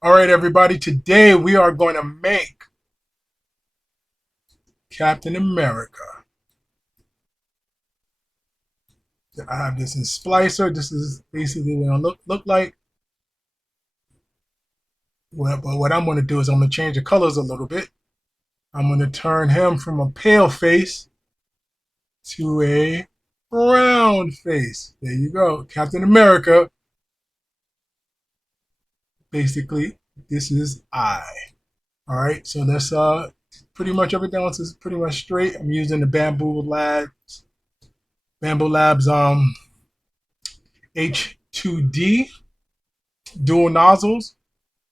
All right, everybody. Today we are going to make Captain America. I have this in Splicer. This is basically what it look like. But what I'm going to do is I'm going to change the colors a little bit. I'm going to turn him from a pale face to a round face. There you go, Captain America. Basically, this is I. All right, so that's pretty much everything else is pretty much straight. I'm using the Bambu Labs H2D dual nozzles.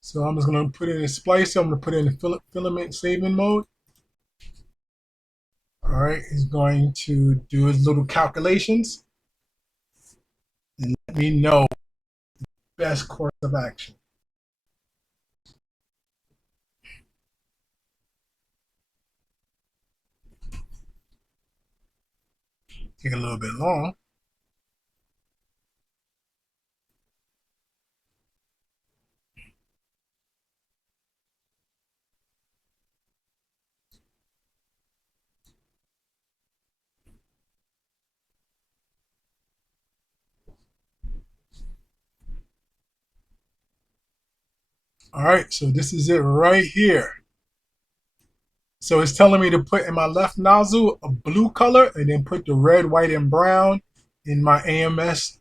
So I'm just going to put it in a splicer. I'm going to put it in the filament saving mode. All right, he's going to do his little calculations and let me know best course of action. Take a little bit long. All right, so this is it right here. So it's telling me to put in my left nozzle a blue color and then put the red, white, and brown in my AMS.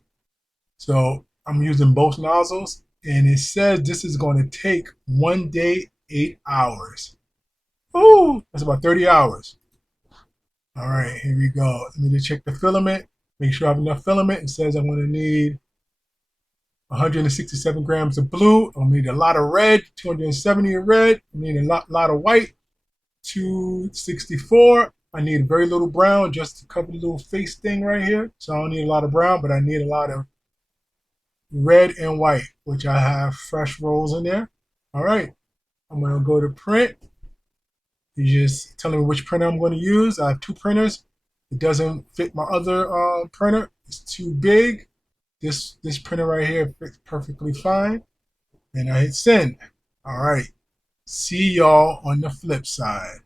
So I'm using both nozzles. And it says this is going to take 1 day, 8 hours. Ooh, that's about 30 hours. All right, here we go. Let me just check the filament. Make sure I have enough filament. It says I'm going to need 167 grams of blue. I'll need a lot of red, 270 of red. I need a lot of white, 264. I need very little brown just to cover the little face thing right here. So I don't need a lot of brown, but I need a lot of red and white, which I have fresh rolls in there. All right, I'm going to go to print. You just telling me which printer I'm going to use. I have two printers. It doesn't fit my other printer. It's too big. This printer right here fits perfectly fine. And I hit send. All right. See y'all on the flip side.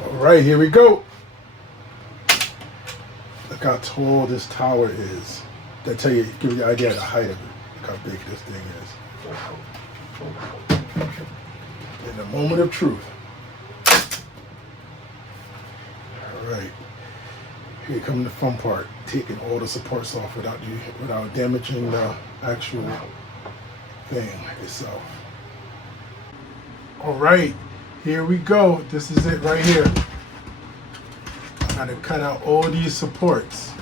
All right, here we go. Look how tall this tower is. That tell you, give you the idea of the height of it. Look how big this thing is. In the moment of truth. All right. Here comes the fun part, taking all the supports off without damaging the actual thing itself. All right, here we go. This is it right here. I'm gonna cut out all these supports.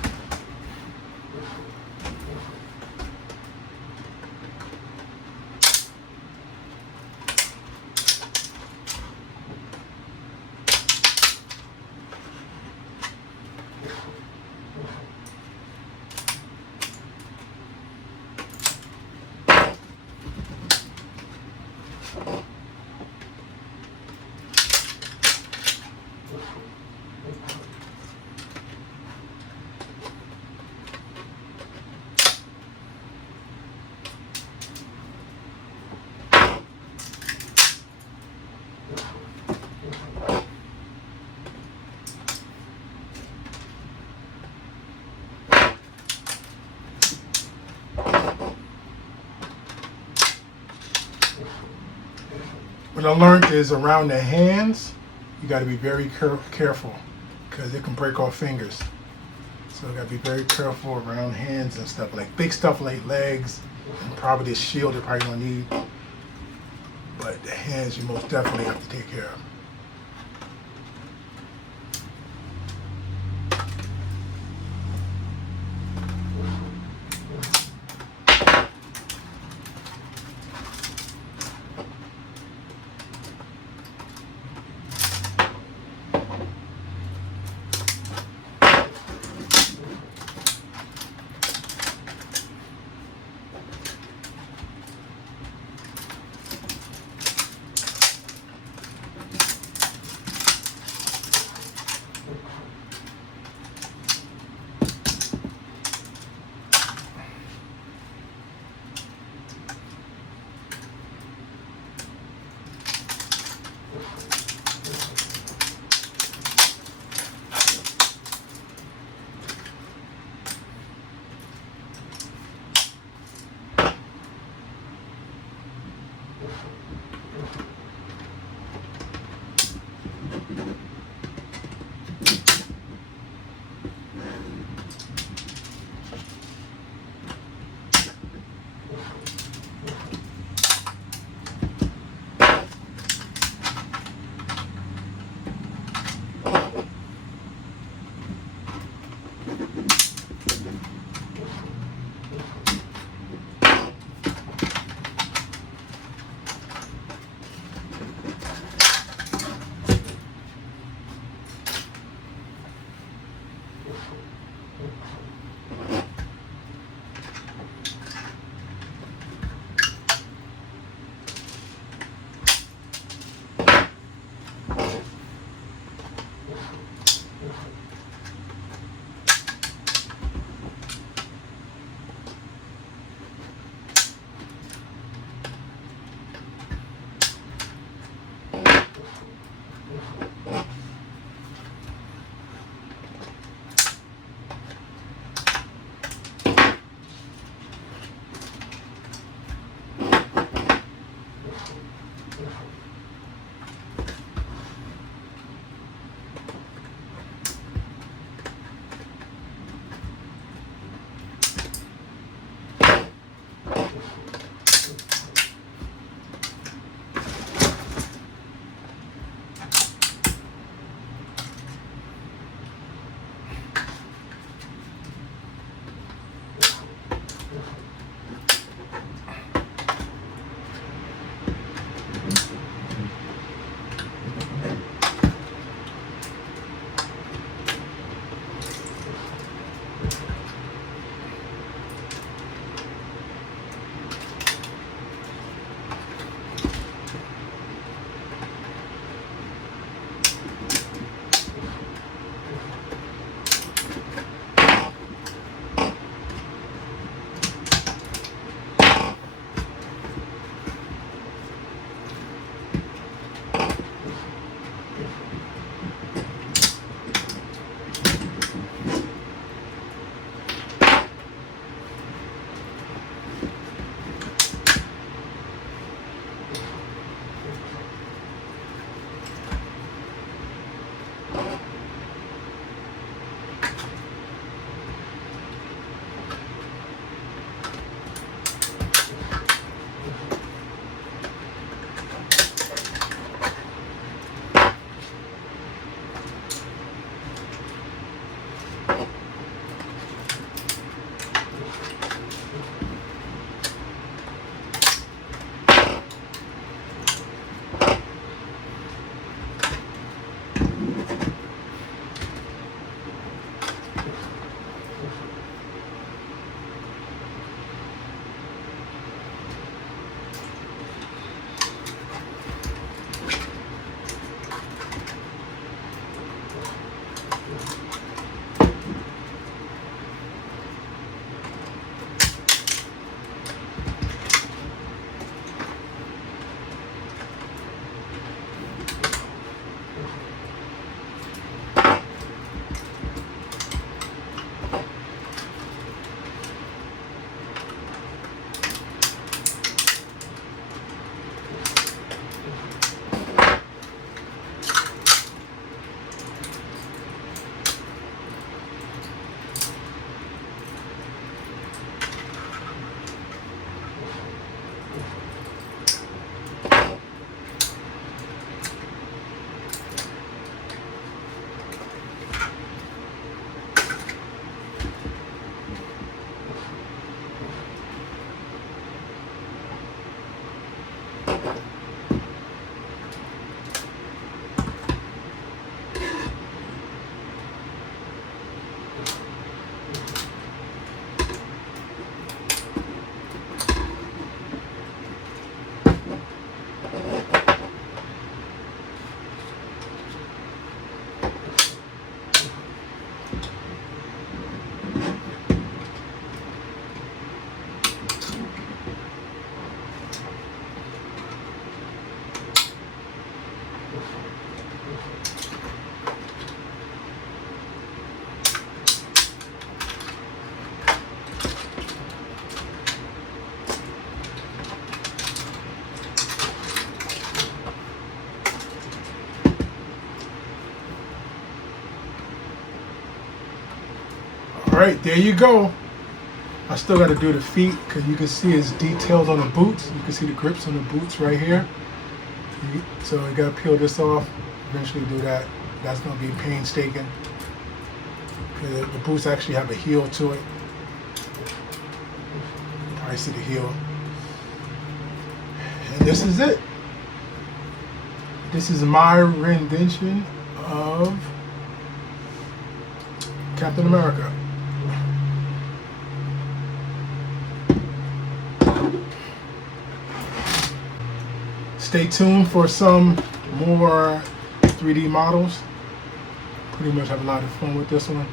What I learned is around the hands, you got to be very careful because it can break off fingers. So you got to be very careful around hands and stuff, like big stuff like legs and probably this shield you probably don't need. But the hands you most definitely have to take care of. All right, there you go. I still got to do the feet because you can see it's detailed on the boots. You can see the grips on the boots right here. So you got to peel this off. Eventually do that. That's going to be painstaking. The boots actually have a heel to it. I see the heel. And this is it. This is my rendition of Captain America. Stay tuned for some more 3D models. Pretty much have a lot of fun with this one.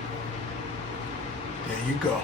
There you go.